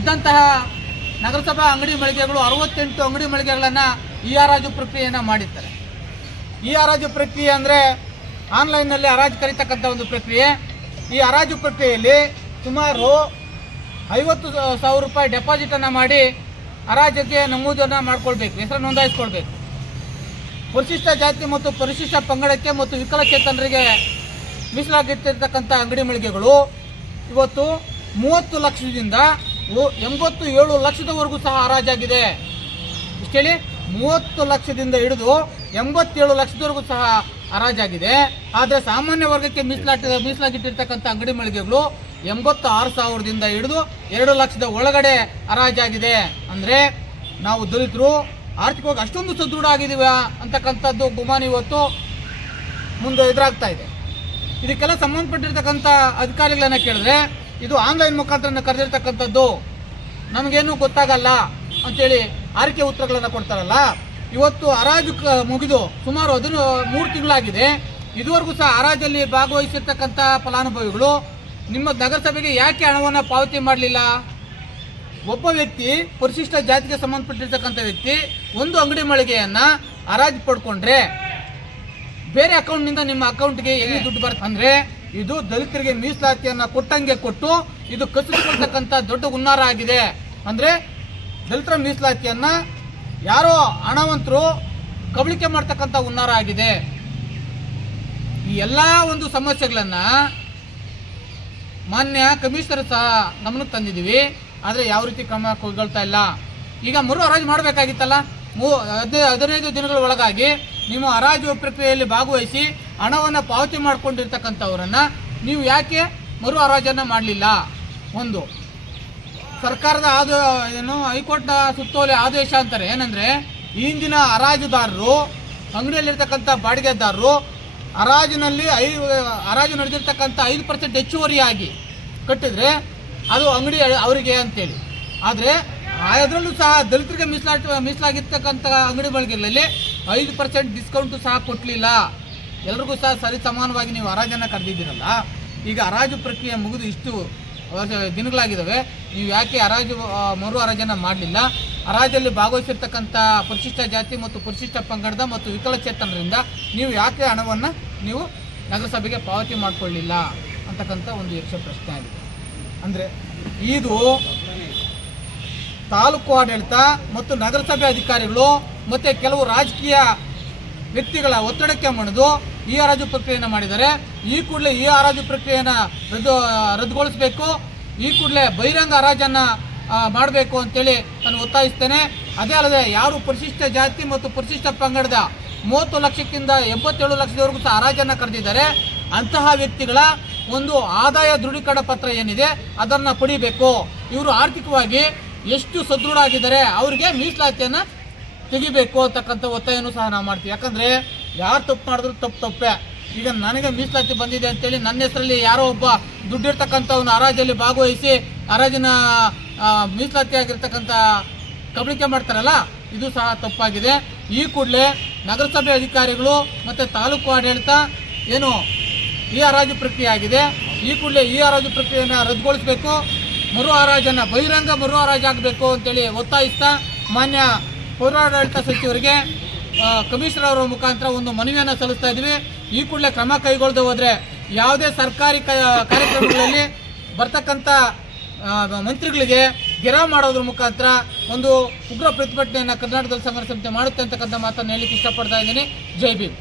ಇದ್ದಂತಹ ನಗರಸಭಾ ಅಂಗಡಿ ಮಳಿಗೆಗಳು 68 ಅಂಗಡಿ ಮಳಿಗೆಗಳನ್ನು ಹರಾಜು ಪ್ರಕ್ರಿಯೆಯನ್ನು ಮಾಡಿರ್ತಾರೆ. ಹರಾಜು ಪ್ರಕ್ರಿಯೆ ಅಂದರೆ ಆನ್ಲೈನ್ನಲ್ಲಿ ಹರಾಜು ಕರೀತಕ್ಕಂಥ ಒಂದು ಪ್ರಕ್ರಿಯೆ. ಈ ಹರಾಜು ಪ್ರಕ್ರಿಯೆಯಲ್ಲಿ ಸುಮಾರು 50,000 ರೂಪಾಯಿ ಡೆಪಾಸಿಟನ್ನು ಮಾಡಿ ಹರಾಜಿಗೆ ನಮೂದನ್ನು ಮಾಡಿಕೊಳ್ಬೇಕು, ಹೆಸರು ನೋಂದಾಯಿಸ್ಕೊಳ್ಬೇಕು. ಪರಿಶಿಷ್ಟ ಜಾತಿ ಮತ್ತು ಪರಿಶಿಷ್ಟ ಪಂಗಡಕ್ಕೆ ಮತ್ತು ವಿಕಲಚೇತನರಿಗೆ ಮೀಸಲಾಗಿಟ್ಟಿರ್ತಕ್ಕಂಥ ಅಂಗಡಿ ಮಳಿಗೆಗಳು ಇವತ್ತು 30 ಲಕ್ಷದಿಂದ 87 ಲಕ್ಷದವರೆಗೂ ಸಹ ಹರಾಜಾಗಿದೆ. ಇಷ್ಟೇಳಿ 30 ಲಕ್ಷದಿಂದ ಹಿಡಿದು 87 ಲಕ್ಷದವರೆಗೂ ಸಹ ಹರಾಜಾಗಿದೆ. ಆದರೆ ಸಾಮಾನ್ಯ ವರ್ಗಕ್ಕೆ ಮೀಸಲಾಗಿಟ್ಟಿರ್ತಕ್ಕಂಥ ಅಂಗಡಿ ಮಳಿಗೆಗಳು 86,000ದಿಂದ ಹಿಡಿದು 2 ಲಕ್ಷದ ಒಳಗಡೆ ಹರಾಜಾಗಿದೆ. ಅಂದರೆ ನಾವು ದಲಿತರು ಆರ್ಥಿಕವಾಗಿ ಅಷ್ಟೊಂದು ಸದೃಢ ಆಗಿದ್ದೀವ ಅಂತಕ್ಕಂಥದ್ದು ಗುಮಾನಿ ಇವತ್ತು ಮುಂದೆ ಎದುರಾಗ್ತಾ ಇದೆ. ಇದಕ್ಕೆಲ್ಲ ಸಂಬಂಧಪಟ್ಟಿರ್ತಕ್ಕಂಥ ಅಧಿಕಾರಿಗಳನ್ನ ಕೇಳಿದ್ರೆ ಇದು ಆನ್ಲೈನ್ ಮುಖಾಂತರ ಕರೆದಿರ್ತಕ್ಕಂಥದ್ದು, ನಮಗೇನು ಗೊತ್ತಾಗಲ್ಲ ಅಂತೇಳಿ ಆರಿಕೆ ಉತ್ತರಗಳನ್ನು ಕೊಡ್ತಾರಲ್ಲ. ಇವತ್ತು ಹರಾಜು ಮುಗಿದು ಸುಮಾರು 3 ತಿಂಗಳಾಗಿದೆ. ಇದುವರೆಗೂ ಸಹ ಹರಾಜಲ್ಲಿ ಭಾಗವಹಿಸಿರ್ತಕ್ಕಂಥ ಫಲಾನುಭವಿಗಳು ನಿಮ್ಮ ನಗರಸಭೆಗೆ ಯಾಕೆ ಹಣವನ್ನು ಪಾವತಿ ಮಾಡಲಿಲ್ಲ? ಒಬ್ಬ ವ್ಯಕ್ತಿ ಪರಿಶಿಷ್ಟ ಜಾತಿಗೆ ಸಂಬಂಧಪಟ್ಟಿರ್ತಕ್ಕಂಥ ವ್ಯಕ್ತಿ ಒಂದು ಅಂಗಡಿ ಮಳಿಗೆಯನ್ನು ಹರಾಜು ಪಡ್ಕೊಂಡ್ರೆ ಬೇರೆ ಅಕೌಂಟ್ನಿಂದ ನಿಮ್ಮ ಅಕೌಂಟ್ಗೆ ಎಲ್ಲಿ ದುಡ್ಡು ಬರುತ್ತೆ? ಅಂದರೆ ಇದು ದಲಿತರಿಗೆ ಮೀಸಲಾತಿಯನ್ನು ಕೊಟ್ಟಂಗೆ ಕೊಟ್ಟು ಇದು ಕಸಿದುಕೊಳ್ತಕ್ಕಂಥ ದೊಡ್ಡ ಹುನ್ನಾರ ಆಗಿದೆ. ಅಂದರೆ ದಲಿತರ ಮೀಸಲಾತಿಯನ್ನು ಯಾರೋ ಹಣವಂತರು ಕಬಳಿಕೆ ಮಾಡ್ತಕ್ಕಂಥ ಹುನ್ನಾರ ಆಗಿದೆ. ಈ ಎಲ್ಲ ಒಂದು ಸಮಸ್ಯೆಗಳನ್ನು ಮಾನ್ಯ ಕಮಿಷನರ್ ಸಹ ಗಮನಕ್ಕೆ ತಂದಿದ್ದೀವಿ. ಆದರೆ ಯಾವ ರೀತಿ ಕ್ರಮ ಕೈಗೊಳ್ತಾ ಇಲ್ಲ. ಈಗ ಮರು ಹರಾಜು ಮಾಡಬೇಕಾಗಿತ್ತಲ್ಲ. 15 ದಿನಗಳ ಒಳಗಾಗಿ ನಿಮ್ಮ ಹರಾಜು ಪ್ರಕ್ರಿಯೆಯಲ್ಲಿ ಭಾಗವಹಿಸಿ ಹಣವನ್ನು ಪಾವತಿ ಮಾಡಿಕೊಂಡಿರ್ತಕ್ಕಂಥವರನ್ನು ನೀವು ಯಾಕೆ ಮರು ಹರಾಜನ್ನು ಮಾಡಲಿಲ್ಲ? ಒಂದು ಸರ್ಕಾರದ ಹೈಕೋರ್ಟ್ನ ಸುತ್ತೋಲೆ ಆದೇಶ ಅಂತಾರೆ. ಏನಂದರೆ ಇಂದಿನ ಹರಾಜುದಾರರು, ಅಂಗಡಿಯಲ್ಲಿರ್ತಕ್ಕಂಥ ಬಾಡಿಗೆದಾರರು ಹರಾಜು ನಡೆದಿರ್ತಕ್ಕಂಥ 5% ಹೆಚ್ಚುವರಿಯಾಗಿ ಕಟ್ಟಿದರೆ ಅದು ಅಂಗಡಿ ಅವರಿಗೆ ಅಂತೇಳಿ. ಆದರೆ ಅದರಲ್ಲೂ ಸಹ ದಲಿತರಿಗೆ ಮೀಸಲಾಗಿರ್ತಕ್ಕಂಥ ಅಂಗಡಿ ಮಳಿಗೆಗಳಲ್ಲಿ 5% ಡಿಸ್ಕೌಂಟು ಸಹ ಕೊಟ್ಟಲಿಲ್ಲ. ಎಲ್ರಿಗೂ ಸಹ ಸರಿ ಸಮಾನವಾಗಿ ನೀವು ಹರಾಜನ್ನು ಕರೆದಿದ್ದೀರಲ್ಲ. ಈಗ ಹರಾಜು ಪ್ರಕ್ರಿಯೆ ಮುಗಿದು ಇಷ್ಟು ದಿನಗಳಾಗಿದ್ದಾವೆ, ನೀವು ಯಾಕೆ ಮರು ಹರಾಜನ್ನು ಮಾಡಲಿಲ್ಲ? ಹರಾಜಲ್ಲಿ ಭಾಗವಹಿಸಿರ್ತಕ್ಕಂಥ ಪರಿಶಿಷ್ಟ ಜಾತಿ ಮತ್ತು ಪರಿಶಿಷ್ಟ ಪಂಗಡದ ಮತ್ತು ವಿಕಲಚೇತನರಿಂದ ನೀವು ಯಾಕೆ ಹಣವನ್ನು ನೀವು ನಗರಸಭೆಗೆ ಪಾವತಿ ಮಾಡಿಕೊಳ್ಳಿಲ್ಲ ಅಂತಕ್ಕಂಥ ಒಂದು ಯಕ್ಷ ಪ್ರಶ್ನೆ ಆಗಿದೆ. ಅಂದರೆ ಇದು ತಾಲೂಕು ಆಡಳಿತ ಮತ್ತು ನಗರಸಭೆ ಅಧಿಕಾರಿಗಳು ಮತ್ತು ಕೆಲವು ರಾಜಕೀಯ ವ್ಯಕ್ತಿಗಳ ಒತ್ತಡಕ್ಕೆ ಮಣಿದು ಈ ಹರಾಜು ಪ್ರಕ್ರಿಯೆಯನ್ನು ಮಾಡಿದ್ದಾರೆ. ಈ ಕೂಡಲೇ ಈ ಹರಾಜು ಪ್ರಕ್ರಿಯೆಯನ್ನು ರದ್ದುಗೊಳಿಸಬೇಕು. ಈ ಕೂಡಲೇ ಬಹಿರಂಗ ಹರಾಜನ್ನು ಮಾಡಬೇಕು ಅಂತೇಳಿ ನಾನು ಒತ್ತಾಯಿಸ್ತೇನೆ. ಅದೇ ಅಲ್ಲದೆ ಯಾರು ಪರಿಶಿಷ್ಟ ಜಾತಿ ಮತ್ತು ಪರಿಶಿಷ್ಟ ಪಂಗಡದ 30 ಲಕ್ಷಕ್ಕಿಂತ 87 ಲಕ್ಷದವರೆಗೂ ಸಹ ಹರಾಜನ್ನು ಕರೆದಿದ್ದಾರೆ. ಅಂತಹ ವ್ಯಕ್ತಿಗಳ ಒಂದು ಆದಾಯ ದೃಢೀಕರಣ ಪತ್ರ ಏನಿದೆ ಅದನ್ನು ಪಡಿಬೇಕು. ಇವರು ಆರ್ಥಿಕವಾಗಿ ಎಷ್ಟು ಸದೃಢ ಆಗಿದ್ದಾರೆ, ಅವರಿಗೆ ಮೀಸಲಾತಿಯನ್ನು ತೆಗಿಬೇಕು ಅಂತಕ್ಕಂಥ ಒತ್ತಾಯನೂ ಸಹ ನಾವು ಮಾಡ್ತೀವಿ. ಯಾಕಂದರೆ ಯಾರು ತಪ್ಪು ಮಾಡಿದ್ರು ತಪ್ಪೇ. ಈಗ ನನಗೆ ಮೀಸಲಾತಿ ಬಂದಿದೆ ಅಂತೇಳಿ ನನ್ನ ಹೆಸರಲ್ಲಿ ಯಾರೋ ಒಬ್ಬ ದುಡ್ಡಿರ್ತಕ್ಕಂಥವನ್ನ ಹರಾಜಲ್ಲಿ ಭಾಗವಹಿಸಿ ಹರಾಜಿನ ಮೀಸಲಾತಿ ಆಗಿರ್ತಕ್ಕಂಥ ಕಬಳಿಕೆ ಮಾಡ್ತಾರಲ್ಲ, ಇದು ಸಹ ತಪ್ಪಾಗಿದೆ. ಈ ಕೂಡಲೇ ನಗರಸಭೆ ಅಧಿಕಾರಿಗಳು ಮತ್ತು ತಾಲೂಕು ಆಡಳಿತ ಏನು ಈ ಹರಾಜು ಪ್ರಕ್ರಿಯೆ ಆಗಿದೆ, ಈ ಕೂಡಲೇ ಈ ಹರಾಜು ಪ್ರಕ್ರಿಯೆಯನ್ನು ರದ್ದುಗೊಳಿಸಬೇಕು. ಮರು ಹರಾಜನ್ನು ಬಹಿರಂಗ ಮರು ಹರಾಜು ಆಗಬೇಕು ಅಂತೇಳಿ ಒತ್ತಾಯಿಸ್ತಾ ಮಾನ್ಯ ಪೌರಾಡಳಿತ ಸಚಿವರಿಗೆ ಕಮಿಷನರ್ ಅವರ ಮುಖಾಂತರ ಒಂದು ಮನವಿಯನ್ನು ಸಲ್ಲಿಸ್ತಾ ಇದ್ದೀವಿ. ಈ ಕೂಡಲೇ ಕ್ರಮ ಕೈಗೊಳ್ಳದೆ ಹೋದರೆ ಯಾವುದೇ ಸರ್ಕಾರಿ ಕಾರ್ಯಕ್ರಮಗಳಲ್ಲಿ ಬರ್ತಕ್ಕಂಥ ಮಂತ್ರಿಗಳಿಗೆ ಗೆರವು ಮಾಡೋದ್ರ ಮುಖಾಂತರ ಒಂದು ಉಗ್ರ ಪ್ರತಿಭಟನೆಯನ್ನು ಕರ್ನಾಟಕದಲ್ಲಿ ಸಂಘರ್ಷ ಸಮಿತಿ ಮಾಡುತ್ತೆ ಅಂತಕ್ಕಂಥ ಮಾತನ್ನು ಹೇಳಲಿಕ್ಕೆ ಇಷ್ಟಪಡ್ತಾ ಇದ್ದೀನಿ. ಜೈ ಭೀಮ್.